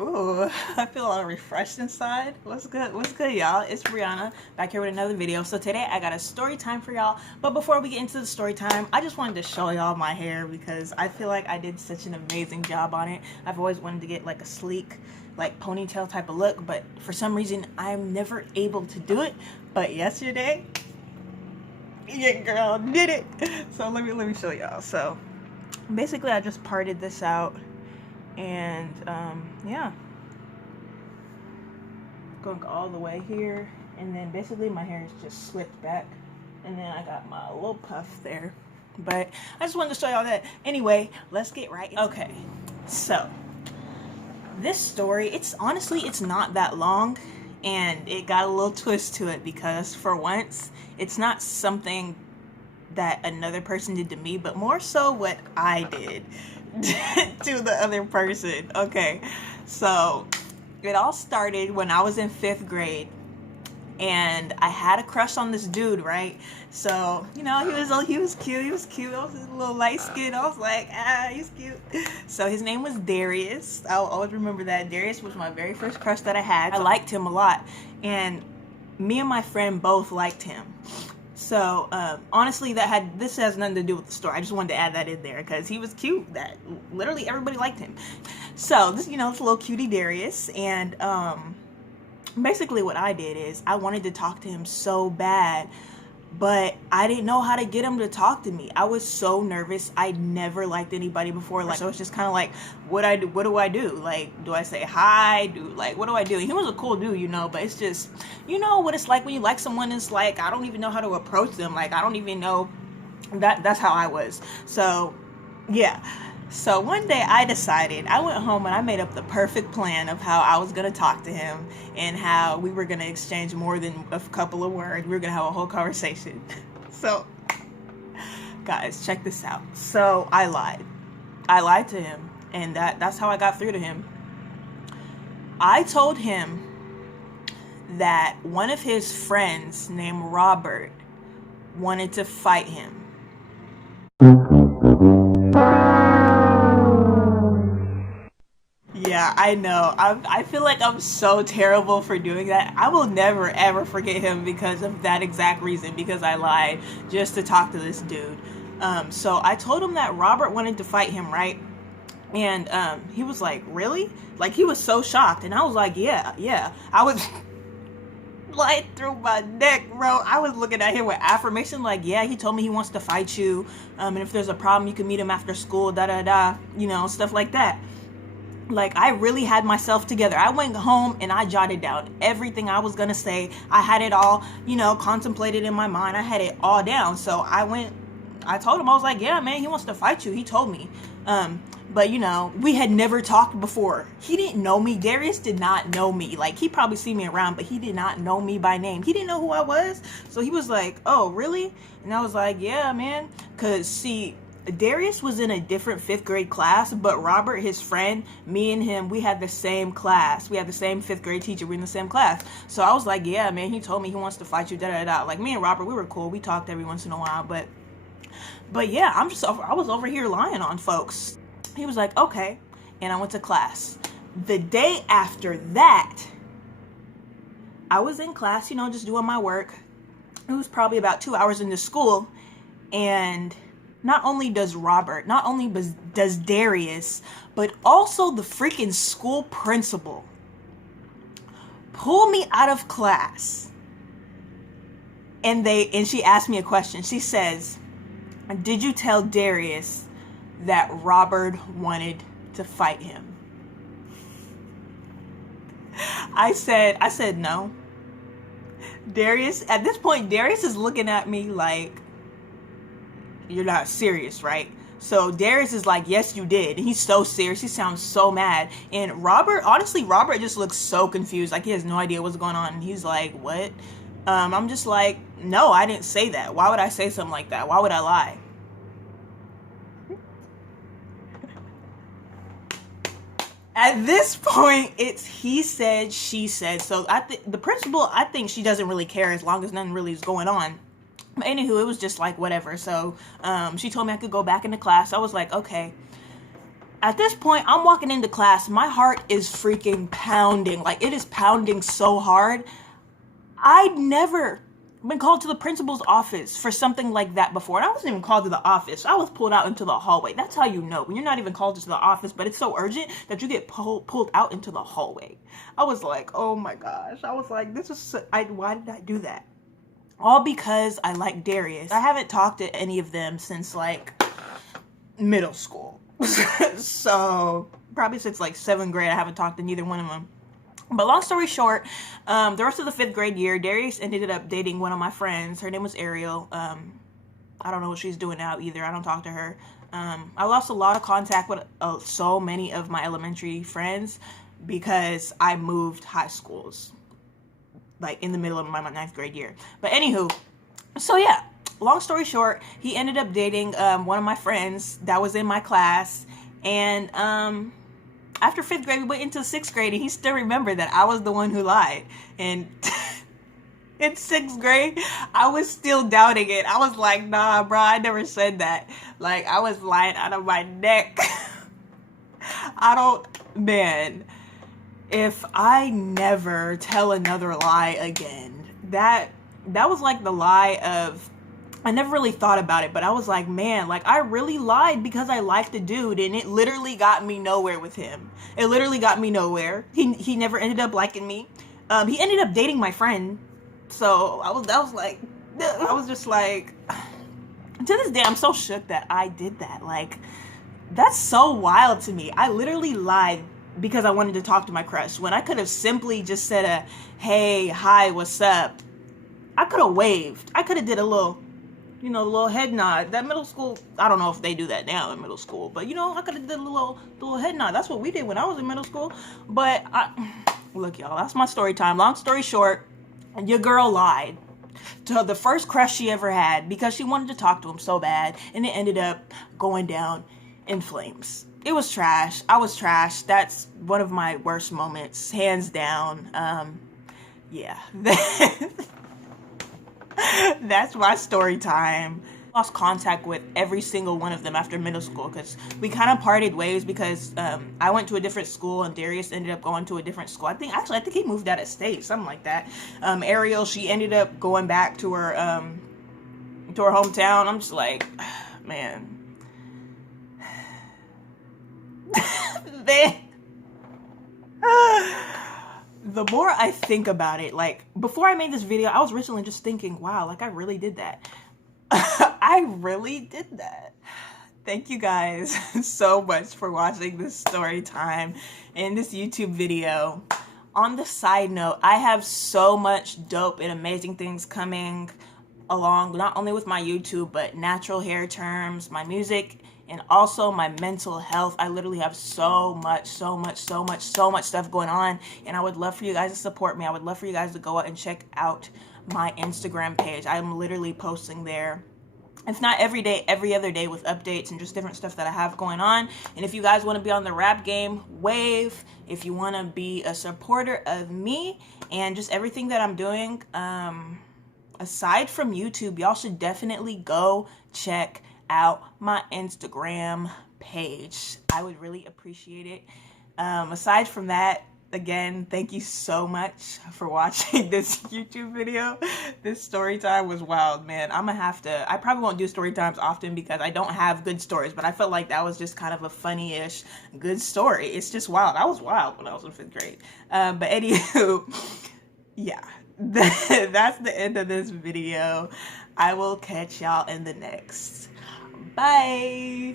Ooh, I feel all refreshed inside. What's good? What's good, y'all? It's Bre'Aunna back here with another video. So today I got a story time for y'all. But before we get into the story time, I just wanted to show y'all my hair because I feel like I did such an amazing job on it. I've always wanted to get like a sleek, like ponytail type of look, but for some reason I'm never able to do it. But yesterday, your girl did it. So let me show y'all. So basically I just parted this out. And yeah, going all the way here, and then basically my hair is just slicked back, and then I got my little puff there. But I just wanted to show y'all that. Anyway, let's get right into it. So this story, it's not that long, and it got a little twist to it because for once it's not something that another person did to me, but more so what I did to the other person. Okay, so it all started when I was in 5th grade, and I had a crush on this dude, right? So, you know, he was cute. I was a little light skinned. I was like, he's cute. So his name was Darius. I'll always remember that. Darius was my very first crush that I had. I liked him a lot, and me and my friend both liked him. So honestly, this has nothing to do with the story. I just wanted to add that in there because he was cute. That literally everybody liked him. So this, this little cutie Darius, and basically what I did is I wanted to talk to him so bad, but I didn't know how to get him to talk to me. I was so nervous. I never liked anybody before, so it's just kind of like, what do I do? Like, do I say hi? What do I do? He was a cool dude, but it's just, what it's like when you like someone. It's like, I don't even know how to approach them. Like, I don't even know. That's how I was. So yeah. So one day I went home and I made up the perfect plan of how I was going to talk to him and how we were going to exchange more than a couple of words. We were going to have a whole conversation. So, guys, check this out. So I lied. I lied to him, and that's how I got through to him. I told him that one of his friends named Robert wanted to fight him. Yeah, I know. I feel like I'm so terrible for doing that. I will never, ever forget him because of that exact reason, because I lied just to talk to this dude. So I told him that Robert wanted to fight him, right? And he was like, really? Like, he was so shocked. And I was like, yeah. I was lying through my neck, bro. I was looking at him with affirmation, like, yeah, he told me he wants to fight you. And if there's a problem, you can meet him after school, stuff like that. Like, I really had myself together. I went home and I jotted down everything I was gonna say. I had it all, contemplated in my mind. I had it all down. So I told him, I was like, yeah, man, he wants to fight you. He told me. But we had never talked before. He didn't know me. Darius did not know me. Like, he probably seen me around, but he did not know me by name. He didn't know who I was. So he was like, oh, really? And I was like, yeah, man. Cause see, Darius was in a different 5th grade class, but Robert, his friend, me and him, we had the same class. We had the same 5th grade teacher. We're in the same class. So I was like, yeah, man, he told me he wants to fight you, Like, me and Robert, we were cool. We talked every once in a while, but yeah, I was over here lying on folks. He was like, okay. And I went to class. The day after that, I was in class, just doing my work. It was probably about 2 hours into school, and not only does Darius, but also the freaking school principal pull me out of class. And she asked me a question. She says, did you tell Darius that Robert wanted to fight him? I said no. At this point, Darius is looking at me like, you're not serious, right? So Darius is like, yes, you did. And he's so serious. He sounds so mad. And Robert just looks so confused. Like, he has no idea what's going on. And he's like, what? I'm just like, no, I didn't say that. Why would I say something like that? Why would I lie? At this point, it's he said, she said. So the principal, I think she doesn't really care as long as nothing really is going on. But anywho, it was just like whatever. So she told me I could go back into class. I was like, okay. At this point, I'm walking into class. My heart is freaking pounding. Like, it is pounding so hard. I'd never been called to the principal's office for something like that before. And I wasn't even called to the office. I was pulled out into the hallway. That's how you know. When you're not even called to the office, but it's so urgent that you get pulled out into the hallway. I was like, oh my gosh. I was like, why did I do that? All because I like Darius. I haven't talked to any of them since, like, middle school. So, probably since, like, 7th grade, I haven't talked to neither one of them. But long story short, the rest of the 5th grade year, Darius ended up dating one of my friends. Her name was Ariel. I don't know what she's doing now either. I don't talk to her. I lost a lot of contact with so many of my elementary friends because I moved high schools, like in the middle of my 9th grade year. But anywho, so yeah, long story short, he ended up dating one of my friends that was in my class. And after 5th grade, we went into 6th grade, and he still remembered that I was the one who lied. And in 6th grade, I was still doubting it. I was like, nah, bro, I never said that. Like, I was lying out of my neck. Man, if I never tell another lie again, that was like the lie of, I never really thought about it, but I was like, man, like, I really lied because I liked the dude, and it literally got me nowhere with him. It literally got me nowhere. He never ended up liking me. He ended up dating my friend. So I was just like, to this day, I'm so shook that I did that. Like, that's so wild to me. I literally lied because I wanted to talk to my crush, when I could have simply just said a, hey, hi, what's up? I could have waved. I could have did a little head nod. That middle school, I don't know if they do that now in middle school, but I could have did a little head nod. That's what we did when I was in middle school. But look, y'all, that's my story time. Long story short, your girl lied to the first crush she ever had because she wanted to talk to him so bad, and it ended up going down in flames. It was trash. I was trash. That's one of my worst moments, hands down. Yeah. That's my story time. Lost contact with every single one of them after middle school because we kind of parted ways because I went to a different school and Darius ended up going to a different school. I think he moved out of state, something like that. Ariel, she ended up going back to her hometown. I'm just like, man. The more I think about it, like, before I made this video, I was recently just thinking, wow, like, I really did that. I really did that. Thank you guys so much for watching this story time and this YouTube video. On the side note, I have so much dope and amazing things coming along, not only with my YouTube, but natural hair terms, my music, and also my mental health. I literally have so much stuff going on, and I would love for you guys to support me. I would love for you guys to go out and check out my Instagram page. I'm literally posting there, if not every day, every other day, with updates and just different stuff that I have going on. And if you guys want to be on the rap game, wave. If you want to be a supporter of me and just everything that I'm doing, aside from YouTube, y'all should definitely go check out my Instagram page. I would really appreciate it. Aside from that, again, thank you so much for watching this YouTube video. This story time was wild, man. I probably won't do story times often because I don't have good stories, but I felt like that was just kind of a funny-ish good story. It's just wild. I was wild when I was in 5th grade. But anywho, yeah, that's the end of this video. I will catch y'all in the next. Bye.